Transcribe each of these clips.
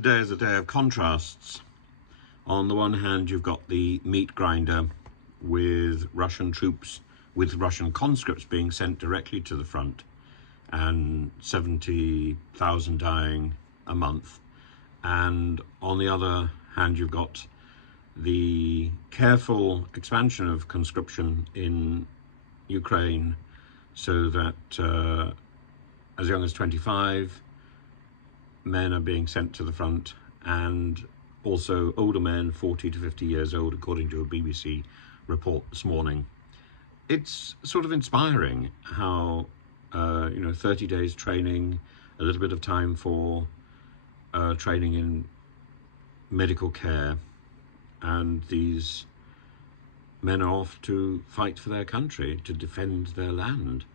Today is a day of contrasts. On the one hand, you've got the meat grinder with Russian troops, with Russian conscripts being sent directly to the front, and 70,000 dying a month. And on the other hand, you've got the careful expansion of conscription in Ukraine, so that as young as 25 men are being sent to the front, and also older men, 40 to 50 years old, according to a BBC report this morning. It's sort of inspiring how 30 days training, a little bit of time for training in medical care, and these men are off to fight for their country, to defend their land.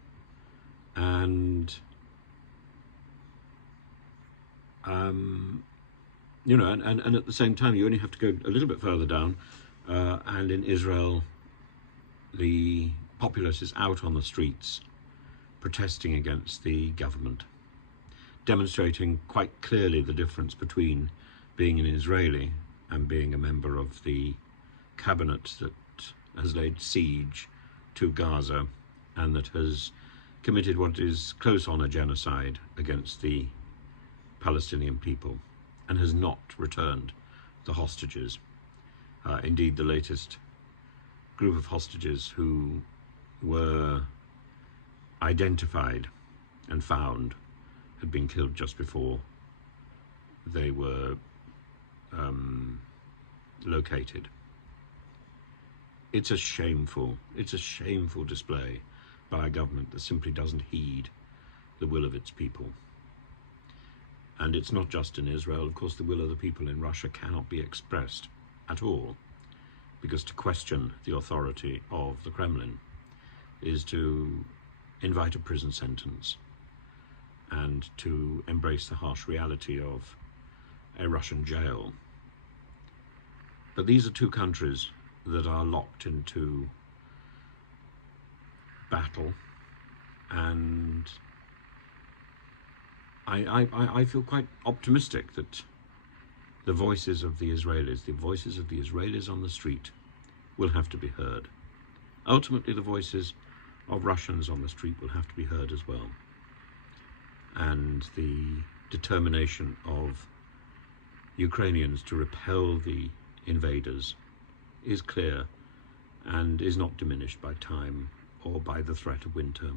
And and at the same time, you only have to go a little bit further down, and in Israel, the populace is out on the streets protesting against the government, demonstrating quite clearly the difference between being an Israeli and being a member of the cabinet that has laid siege to Gaza and that has committed what is close on a genocide against the Palestinian people and has not returned the hostages. Indeed, the latest group of hostages who were identified and found had been killed just before they were located. It's a shameful display by a government that simply doesn't heed the will of its people. And it's not just in Israel. Of course, the will of the people in Russia cannot be expressed at all, because to question the authority of the Kremlin is to invite a prison sentence and to embrace the harsh reality of a Russian jail. But these are two countries that are locked into battle, and I feel quite optimistic that the voices of the Israelis on the street will have to be heard. Ultimately, the voices of Russians on the street will have to be heard as well. And the determination of Ukrainians to repel the invaders is clear and is not diminished by time or by the threat of winter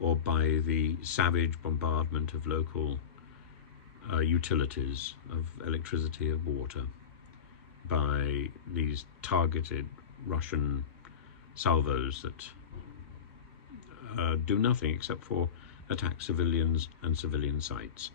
or by the savage bombardment of local utilities, of electricity, of water, by these targeted Russian salvos that do nothing except for attack civilians and civilian sites.